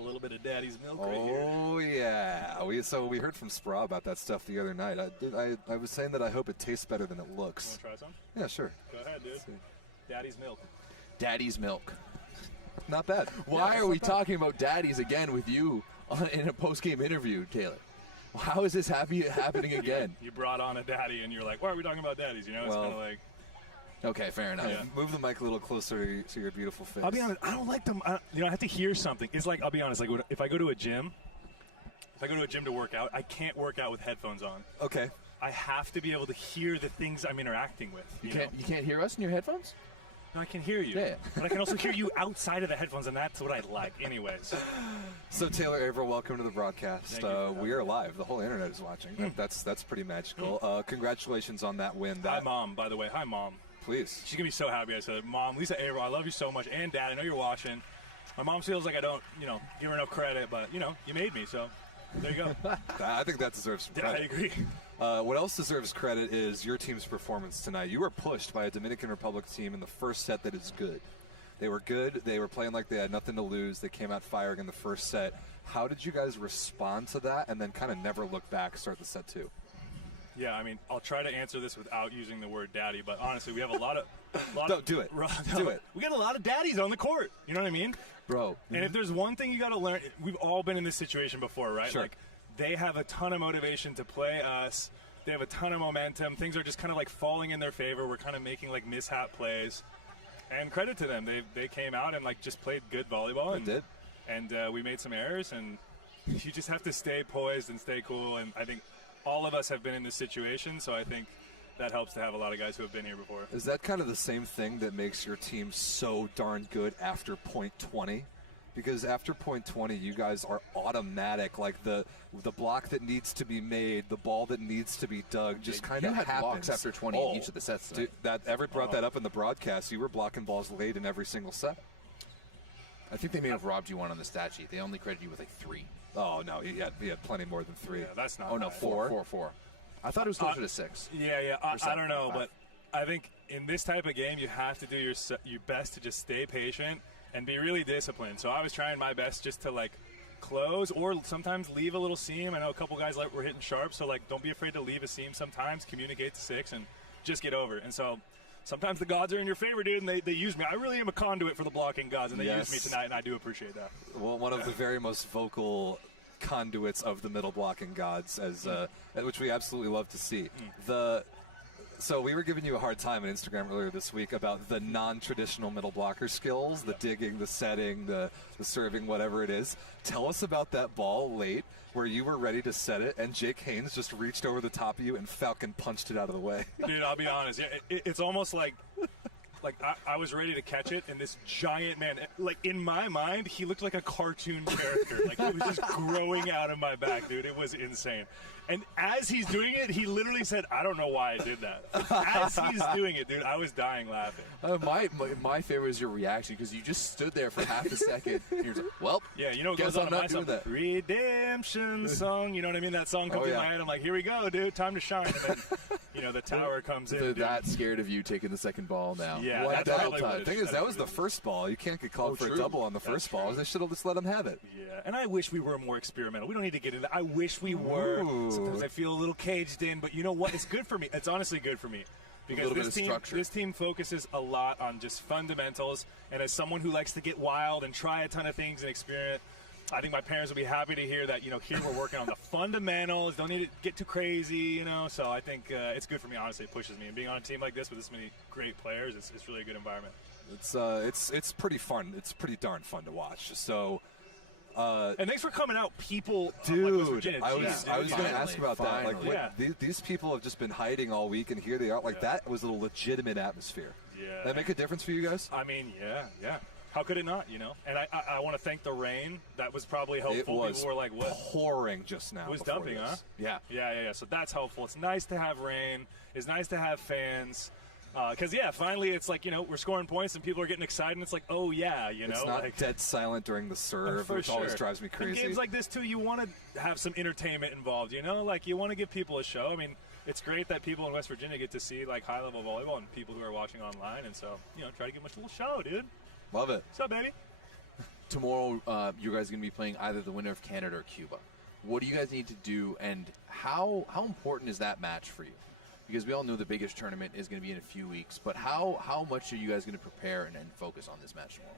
Got a little bit of daddy's milk right here. Oh, yeah. We heard from Spra about that stuff the other night. I was saying that I hope it tastes better than it looks. Want to try some? Yeah, sure. Go ahead, dude. Daddy's milk. Daddy's milk. Not bad. Why are we talking about daddies again with you in a post-game interview, Taylor? How is this happening again? You brought on a daddy, and you're like, why are we talking about daddies? You know, it's kind of like... Okay, fair enough. Yeah. Move the mic a little closer to your beautiful face. I'll be honest, I don't like them. I have to hear something. It's like, I'll be honest, like if I go to a gym to work out, I can't work out with headphones on. Okay. I have to be able to hear the things I'm interacting with. You can't hear us in your headphones? No, I can hear you. Yeah. But I can also hear you outside of the headphones, and that's what I like anyways. So, Taylor Averill, welcome to the broadcast. Thank you. We are live. The whole internet is watching. That's pretty magical. Congratulations on that win. Hi, Mom, by the way. Hi, Mom. Please. She's going to be so happy I said it. Mom, Lisa Averill, I love you so much. And Dad, I know you're watching. My mom feels like I don't, give her enough credit, but, you made me, so there you go. I think that deserves some credit. I agree. What else deserves credit is your team's performance tonight. You were pushed by a Dominican Republic team in the first set that is good. They were good. They were playing like they had nothing to lose. They came out firing in the first set. How did you guys respond to that and then kind of never look back, start the set two? Yeah, I mean, I'll try to answer this without using the word daddy, but honestly, we have a lot of... Don't do it. Do it. We got a lot of daddies on the court. You know what I mean? Bro. And if there's one thing you got to learn, we've all been in this situation before, right? Sure. Like, they have a ton of motivation to play us. They have a ton of momentum. Things are just kind of like falling in their favor. We're kind of making like mishap plays. And credit to them. They came out and like just played good volleyball. They did. And we made some errors. And you just have to stay poised and stay cool. And I think all of us have been in this situation, so I think that helps to have a lot of guys who have been here before. Is that kind of the same thing that makes your team so darn good after point 20? Because after point 20, you guys are automatic. Like the block that needs to be made, the ball that needs to be dug, just kind of happens. Blocks after 20 in each of the sets. Dude, Everett brought that up in the broadcast. You were blocking balls late in every single set. I think they may have robbed you one on the stat sheet. They only credited you with like 3. Oh, no, he had plenty more than 3. Yeah, that's not. Oh, no, bad. 4. I thought it was closer to 6. Yeah. I don't know, 5. but I think in this type of game, you have to do your best to just stay patient and be really disciplined. So I was trying my best just to like close or sometimes leave a little seam. I know a couple guys were hitting sharp, so like don't be afraid to leave a seam sometimes. Communicate to 6 and just get over it. And so sometimes the gods are in your favor, dude, and they use me. I really am a conduit for the blocking gods, and they use me tonight, and I do appreciate that. Well, one of the very most vocal conduits of the middle blocking gods, which we absolutely love to see. So we were giving you a hard time on Instagram earlier this week about the non-traditional middle blocker skills, the digging, the setting, the serving, whatever it is. Tell us about that ball late where you were ready to set it, and Jake Haynes just reached over the top of you and Falcon punched it out of the way. Dude, I'll be honest. Yeah, it's almost like I was ready to catch it, and this giant man, like in my mind, he looked like a cartoon character. Like it was just growing out of my back, dude. It was insane. And as he's doing it, he literally said, "I don't know why I did that." As he's doing it, dude, I was dying laughing. My favorite is your reaction because you just stood there for half a second. And you're like, well, yeah, you know what guess goes on I'm in not my doing song? that. Redemption song. You know what I mean? That song comes in my head. I'm like, here we go, dude. Time to shine. And then, the tower comes in. They're that scared of you taking the second ball now. Yeah, what that's probably what it The thing is, that was the first ball. You can't get called for a double on the first ball. They should have just let him have it. Yeah, and I wish we were more experimental. We don't need to get into that. I wish we were. Ooh. Sometimes I feel a little caged in, but you know what? It's good for me. It's honestly good for me. Because this team focuses a lot on just fundamentals, and as someone who likes to get wild and try a ton of things and experiment, I think my parents will be happy to hear that, here we're working on the fundamentals, don't need to get too crazy, so I think it's good for me, honestly. It pushes me, and being on a team like this with this many great players, it's really a good environment. It's pretty fun. It's pretty darn fun to watch. So, and thanks for coming out, people. Dude, like I was going to ask about that. Like, these people have just been hiding all week, and here they are. Like that was a legitimate atmosphere. Yeah, that make a difference for you guys? I mean, yeah. How could it not? And I want to thank the rain. That was probably helpful. It was People were like, "What?" Pouring just now. It was dumping, this. huh? Yeah. So that's helpful. It's nice to have rain. It's nice to have fans. Because, finally it's like, we're scoring points and people are getting excited and it's like, oh, yeah, It's not like, dead silent during the serve, which always drives me crazy. In games like this, too, you want to have some entertainment involved, Like, you want to give people a show. I mean, it's great that people in West Virginia get to see, like, high-level volleyball and people who are watching online. And so, try to give them a little show, dude. Love it. What's up, baby? tomorrow you guys are going to be playing either the winner of Canada or Cuba. What do you guys need to do, and how important is that match for you? Because we all know the biggest tournament is going to be in a few weeks, but how much are you guys going to prepare and focus on this match tomorrow?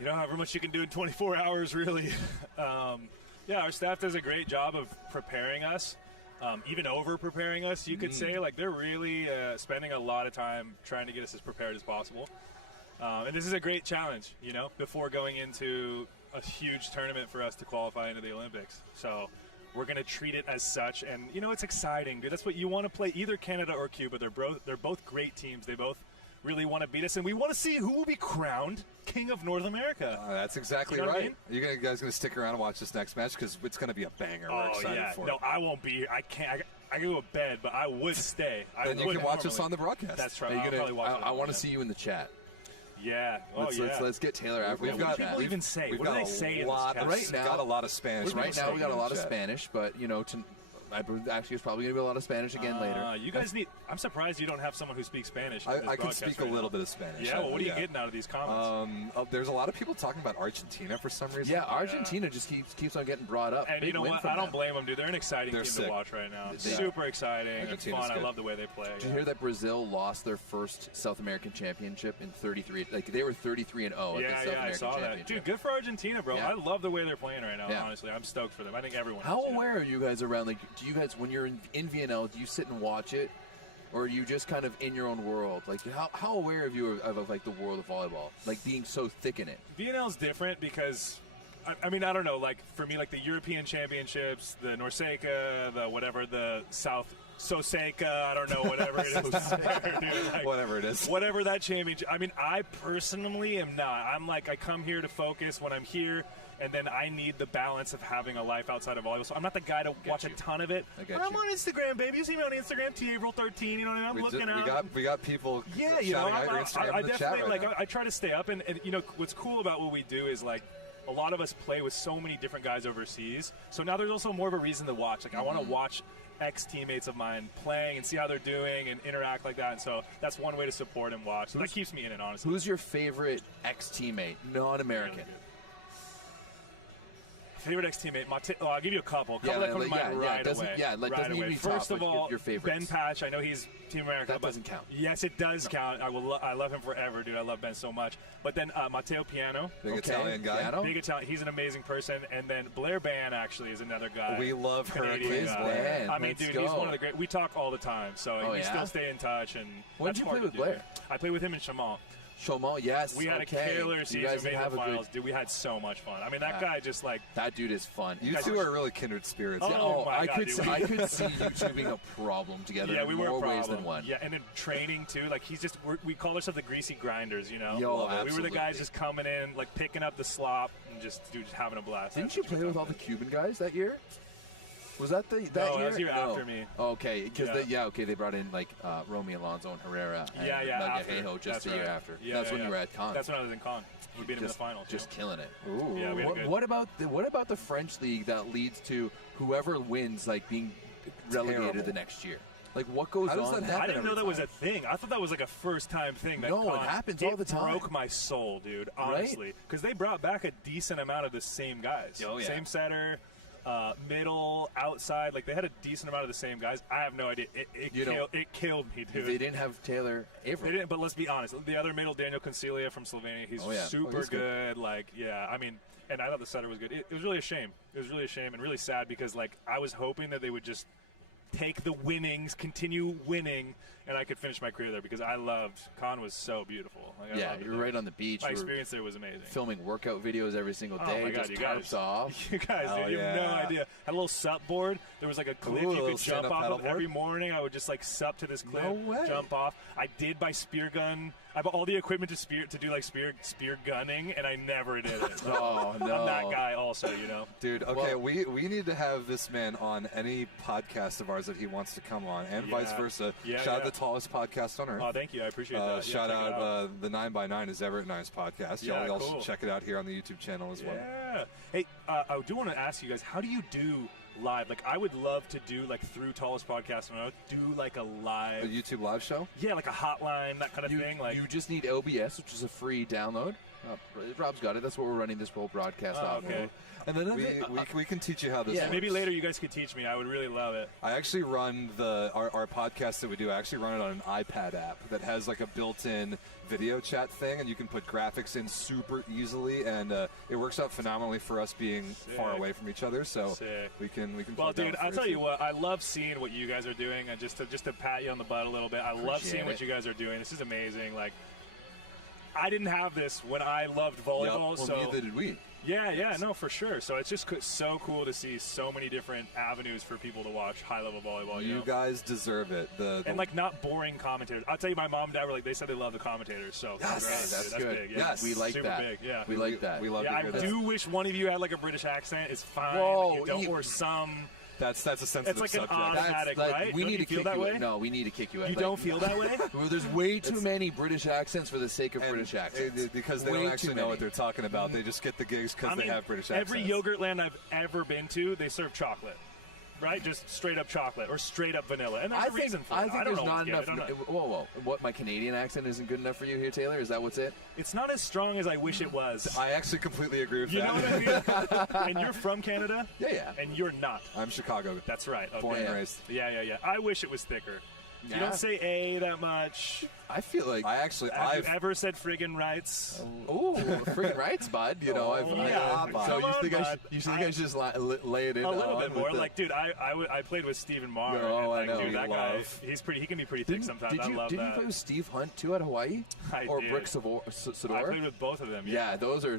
You know, however much you can do in 24 hours, really. Yeah, our staff does a great job of preparing us, even over-preparing us, you could say. Like, they're really spending a lot of time trying to get us as prepared as possible. And this is a great challenge, you know, before going into a huge tournament for us to qualify into the Olympics. So we're going to treat it as such. And, you know, it's exciting, dude. That's what you want to play, either Canada or Cuba. They're both great teams. They both really want to beat us, and we want to see who will be crowned King of North America. That's exactly you know right. I mean? You guys going to stick around and watch this next match because it's going to be a banger. We're excited for it. No, I won't be. I can't. I can go to bed, but I would stay. Then you can watch us on the broadcast. That's right. I want to see you in the chat. Yeah. Let's get Taylor Averill. What do people even say? What do they say in this chat? Right now, got a lot of Spanish. Right now, we got a lot of Spanish, but, you know, actually, it's probably going to be a lot of Spanish again later. You guys need. I'm surprised you don't have someone who speaks Spanish. I can speak a little bit of Spanish. Yeah. Well, what are you getting out of these comments? There's a lot of people talking about Argentina for some reason. Yeah, Argentina just keeps on getting brought up. And you know what? I don't blame them, dude. They're an exciting team to watch right now. Super exciting. It's fun. I love the way they play. Did you hear that Brazil lost their first South American championship in 33? Like, they were 33-0 at the South American I saw Championship. that. Dude, good for Argentina, bro. Yeah. I love the way they're playing right now. Honestly, I'm stoked for them. I think everyone. How aware are you guys around? Like, do you guys, when you're in VNL, do you sit and watch it, or are you just kind of in your own world? Like, how aware are you of like the world of volleyball, like being so thick in it? VNL is different because, I mean, I don't know. Like, for me, like the European Championships, the NORCECA, the South SOSECA, I don't know, whatever it is. Like, whatever it is. Whatever that championship. I mean, I personally am not. I'm like, I come here to focus when I'm here. And then I need the balance of having a life outside of volleyball. So I'm not the guy to watch a ton of it. But I'm on Instagram, baby. You see me on Instagram, Averill13. You know what I mean? I'm looking out. We got people. Yeah, you know, I definitely right I try to stay up. And you know, what's cool about what we do is like a lot of us play with so many different guys overseas. So now there's also more of a reason to watch. Like I want to watch ex-teammates of mine playing and see how they're doing and interact like that. And so that's one way to support and watch. So that keeps me in it, honestly. Who's your favorite ex-teammate, non-American? Favorite ex-teammate? I'll give you a couple. That come to mind right away. First of all, your Ben Patch. I know he's Team America. That doesn't count. Yes, it does count. I love him forever, dude. I love Ben so much. But then Matteo Piano. Big Italian guy. Big Italian. He's an amazing person. And then Blair Ban, actually, is another guy. We love Canadian Ban. I mean, dude, he's one of the great. We talk all the time. So we still stay in touch. And when did you play with Blair? I played with him in Chaumont. Chaumont, yes. We had a killer season. We made the finals. Dude, we had so much fun. I mean, that guy just like... That dude is fun. You two are really kindred spirits. I could see you two being a problem together in more ways than one. Yeah, and then training, too. Like, we call ourselves the greasy grinders, you know? Yo, we were the guys just coming in, like, picking up the slop and just having a blast. Didn't you play with all the Cuban guys that year? Was that that year? That was year after me. Okay, because they brought in like Romy Alonso and Herrera and Melgarejo just the year after. That's when you were at Con. That's when I was in Con. We beat him in the finals. Just killing it. Ooh. Yeah, we had good. What about the French league that leads to whoever wins like being relegated the next year? Like, what goes on? How does that happen? I didn't know that was a thing. I thought that was like a first-time thing. That it happens all the time. It broke my soul, dude, honestly. Because they brought back a decent amount of the same guys. Oh, yeah. Same setter. Middle, outside, like they had a decent amount of the same guys. I have no idea. It killed me, dude. They didn't have Taylor Averill. They didn't, but let's be honest. The other middle, Daniel Concilia from Slovenia, he's super good. Like, I mean, and I thought the setter was good. It was really a shame. It was really a shame and really sad because, like, I was hoping that they would just take the winnings, continue winning, and I could finish my career there because I loved Con was so beautiful. Like, you're right on the beach. My experience there was amazing. Filming workout videos every single day. Oh my God, just tarps off. You guys, dude, you have no idea. Had a little sup board. There was like a cliff you could jump off of every morning. I would just like sup to this cliff, jump off. I did buy spear gun. I bought all the equipment to do like spear gunning, and I never did it. Oh no! I'm that guy also, you know. Dude, okay, we need to have this man on any podcast of ours that he wants to come on, and vice versa. Shout out the tallest podcast on earth. Oh, thank you, I appreciate that. Shout out the 9x9 is Everett Nice podcast. Y'all cool. should check it out here on the YouTube channel as well. Yeah. Hey, I do want to ask you guys, how do you do live? Like, I would love to do like through Tallest Podcast, and I would do like a live, YouTube live show. Yeah, like a hotline, that kind of thing. Like, you just need OBS, which is a free download. Rob's got it. That's what we're running this whole broadcast off. Okay. And then we can teach you how this works. Maybe later you guys could teach me. I would really love it. I actually run our podcast that we do. I actually run it on an iPad app that has like a built-in video chat thing, and you can put graphics in super easily, and it works out phenomenally for us being far away from each other. So we can. Well, dude, I'll tell you what. I love seeing what you guys are doing, and just to pat you on the butt a little bit. I love seeing what you guys are doing. This is amazing. Like, I didn't have this when I loved volleyball. Well, neither did we. Yeah, no, for sure. So it's just so cool to see so many different avenues for people to watch high-level volleyball. You guys deserve it. And, like, not boring commentators. I'll tell you, my mom and dad were like, they said they love the commentators. So that's good. Big. Yeah. Yes, we like Super that. Big. Yeah, we like that. We love to hear that. I do wish one of you had like a British accent. It's fine. Whoa, or some. That's a sensitive It's like subject. an automatic, right? We need to feel kick that you. way. No, we need to kick you out. You don't feel that way? Well, there's way too many British accents for the sake of British accents. Because they don't actually know what they're talking about. They just get the gigs because they have British accents. Every yogurt land I've ever been to, they serve chocolate. Right? Just straight up chocolate or straight up vanilla. And there's a reason for it. I think there's not enough. Whoa. What, my Canadian accent isn't good enough for you here, Taylor? Is that what's it? It's not as strong as I wish it was. I actually completely agree with that. You know what I mean? And you're from Canada? Yeah. And you're not. I'm Chicago. That's right. Okay. Born and raised. Yeah. I wish it was thicker. Yeah. You don't say A that much. I feel like Have you ever said friggin' rights? Oh, friggin' rights, bud. You know, so you think I should just lay it in a little bit more? Like, dude, I played with Stephen Marr. Oh, and, I know. Dude, that guy, he can be pretty thick sometimes. I love that. Did you play with Steve Hunt too at Hawaii? Or Brick Sador? I played with both of them. Yeah, those are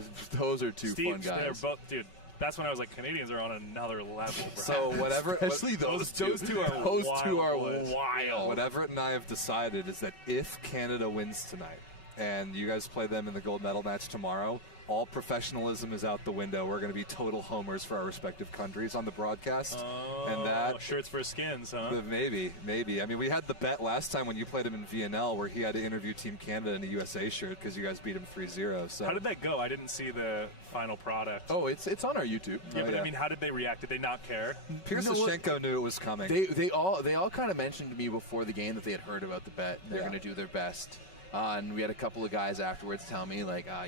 two fun guys. They're both, dude. That's when I was like, Canadians are on another level, bro. So whatever, especially those two are wild. What Everett and I have decided is that if Canada wins tonight, and you guys play them in the gold medal match tomorrow, all professionalism is out the window. We're going to be total homers for our respective countries on the broadcast. And that shirts for skins, huh? Maybe. I mean, we had the bet last time when you played him in VNL where he had to interview Team Canada in a USA shirt because you guys beat him 3-0. So how did that go? I didn't see the final product. Oh, it's on our YouTube. Yeah, but I mean, how did they react? Did they not care? Pierzashenko knew it was coming. They all kind of mentioned to me before the game that they had heard about the bet. They're going to do their best. And we had a couple of guys afterwards tell me like, I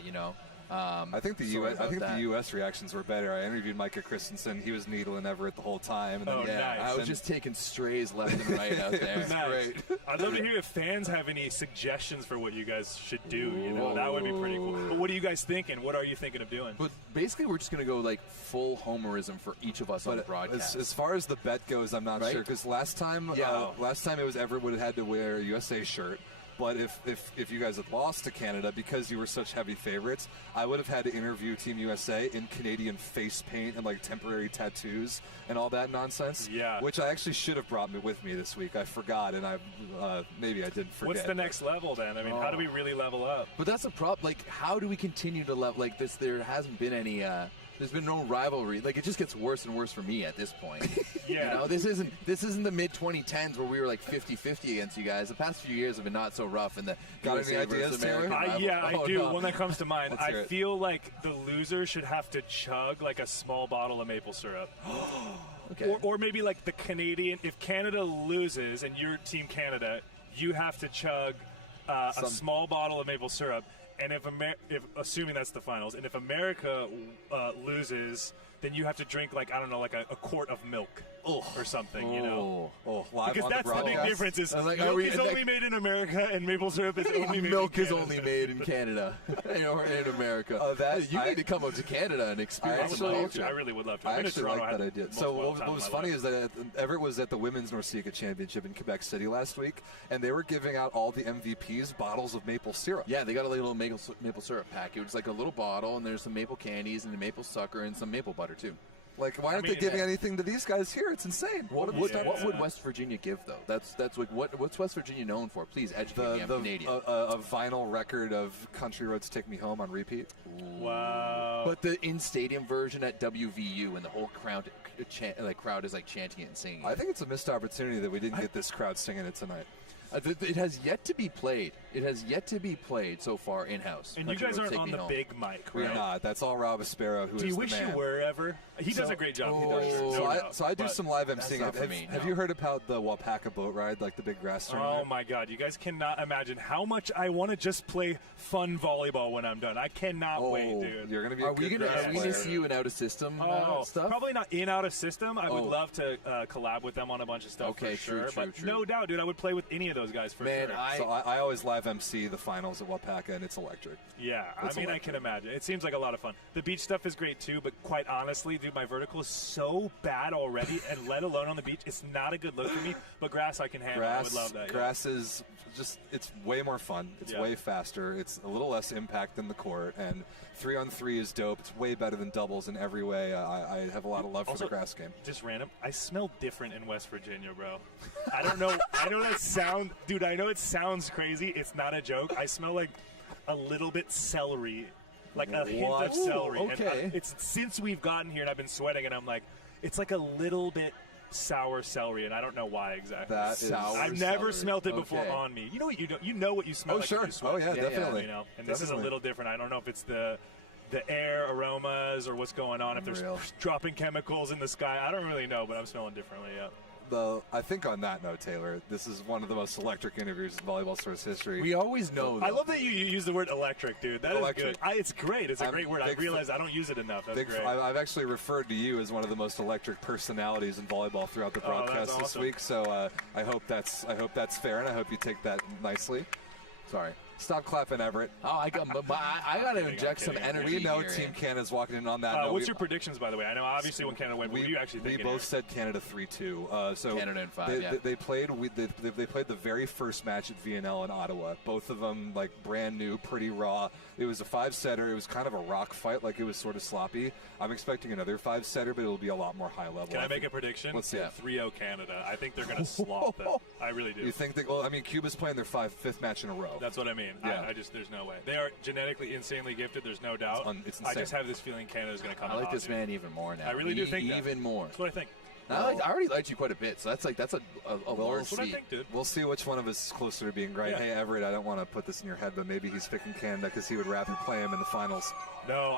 think the U.S. reactions were better. I interviewed Micah Christensen. He was needling Everett the whole time. And then, nice. I was just taking strays left and right out there. Nice. Great. I'd love to hear if fans have any suggestions for what you guys should do. You know, that would be pretty cool. But what are you guys thinking? What are you thinking of doing? But basically, we're just going to go like full homerism for each of us on the broadcast. As far as the bet goes, I'm not sure because last time it was Everett would have had to wear a USA shirt. But if you guys had lost to Canada because you were such heavy favorites, I would have had to interview Team USA in Canadian face paint and like temporary tattoos and all that nonsense. Yeah. Which I actually should have brought with me this week. I forgot, and maybe I didn't forget. What's the next level then? I mean, how do we really level up? But that's a problem. Like, how do we continue to level? Like this, there hasn't been any. There's been no rivalry. Like, it just gets worse and worse for me at this point. Yeah. You know, this isn't the mid 2010s where we were like 50-50 against you guys. The past few years have been not so rough. And got any ideas, Taylor? I do. One that comes to mind. I feel like the loser should have to chug like a small bottle of maple syrup. Okay. Or maybe like the Canadian. If Canada loses and you're Team Canada, you have to chug a small bottle of maple syrup. And if assuming that's the finals, and if America loses, then you have to drink like a quart of milk or something, you know. Because that's the big difference is milk is only made in America and maple syrup is only made milk is only made in Canada or in America. You need to come up to Canada and experience the culture. I really would love to. I actually like that idea. So what was funny is that Everett was at the Women's NORCECA Championship in Quebec City last week, and they were giving out all the MVPs bottles of maple syrup. Yeah, they got a little maple syrup pack. It was like a little bottle, and there's some maple candies and a maple sucker and some maple butter too. Like, why aren't they giving anything to these guys here? It's insane. What would West Virginia give, though? That's like what's West Virginia known for? Please educate me. I'm Canadian. A vinyl record of Country Roads Take Me Home on repeat. Wow. But the in-stadium version at WVU and the whole crowd is like chanting it and singing. I think it's a missed opportunity that we didn't get this crowd singing it tonight. It has yet to be played. It has yet to be played so far in-house. And you guys aren't on the big mic, right? We're not. That's all Rob Aspero, who is the man. Do you wish you were ever? He does a great job. He does. So I do some live emceeing. Have you heard about the Wapaka boat ride, like the big grass tournament? Oh, my God. You guys cannot imagine how much I want to just play fun volleyball when I'm done. I cannot wait, dude. You're going to be Are we going to see you in out-of-system stuff? Probably not in out-of-system. I would love to collab with them on a bunch of stuff for sure. But no doubt, dude, I would play with any of those guys for sure. I always live MC the finals at Wapaka, and it's electric. Yeah, I can imagine. It seems like a lot of fun. The beach stuff is great, too, but quite honestly, dude, my vertical is so bad already, and let alone on the beach, it's not a good look for me. But grass I can handle. I would love that. Grass is just, it's way more fun. It's way faster. It's a little less impact than the court, and 3-on-3 is dope. It's way better than doubles in every way. I have a lot of love for the grass game. Just random. I smell different in West Virginia, bro. I don't know. I know it sounds crazy. It's not a joke. I smell like a little bit celery, like a hint of celery. Okay. And it's since we've gotten here and I've been sweating, and I'm like, it's like a little bit sour celery, and I don't know why exactly. I've never smelled it before on me. You know what you do? You know what you smell like. Sure. When you sweat. Oh yeah, definitely. You know, and this is a little different. I don't know if it's the air aromas or what's going on. If there's dropping chemicals in the sky, I don't really know, but I'm smelling differently. Yeah. I think on that note, Taylor, this is one of the most electric interviews in volleyball source history. We always know. I love that you use the word electric, dude. That is good. It's great. It's a great word. I realize I don't use it enough. That's great. I've actually referred to you as one of the most electric personalities in volleyball throughout the broadcast this week. So I hope that's fair, and I hope you take that nicely. Sorry. Stop clapping, Everett. I got to inject some energy. We know Team Canada's walking in on that. What's your predictions, by the way? I know obviously when Canada went, what do you actually think? We both said Canada 3-2. So Canada in 5. They played the very first match at VNL in Ottawa. Both of them like brand new, pretty raw. It was a 5-setter. It was kind of a rock fight, like it was sort of sloppy. I'm expecting another 5-setter, but it'll be a lot more high level. Can I make a prediction? Let's see. 3-0 Canada. I think they're going to slop them. I really do. You think that? Well, I mean, Cuba's playing their fifth match in a row. That's what I mean. Yeah. There's no way. They are genetically insanely gifted. There's no doubt. It's insane. I just have this feeling Canada's going to come. I like this man even more now. I really do think that. Even more. That's what I think. I already liked you quite a bit, so that's a large seed. What I think, dude. We'll see which one of us is closer to being right. Yeah. Hey, Everett, I don't want to put this in your head, but maybe he's picking Canada because he would rather play him in the finals. No,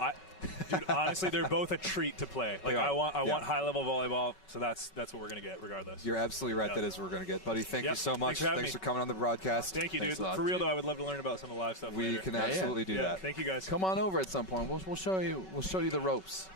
dude, honestly, they're both a treat to play. Like I want high-level volleyball, so that's what we're going to get regardless. You're absolutely right. That is what we're going to get. Buddy, thank you so much. Thanks for coming on the broadcast. Thank you, dude. For real, though, I would love to learn about some of the live stuff We later. can absolutely do that. Thank you, guys. Come on over at some point. We'll show you the ropes.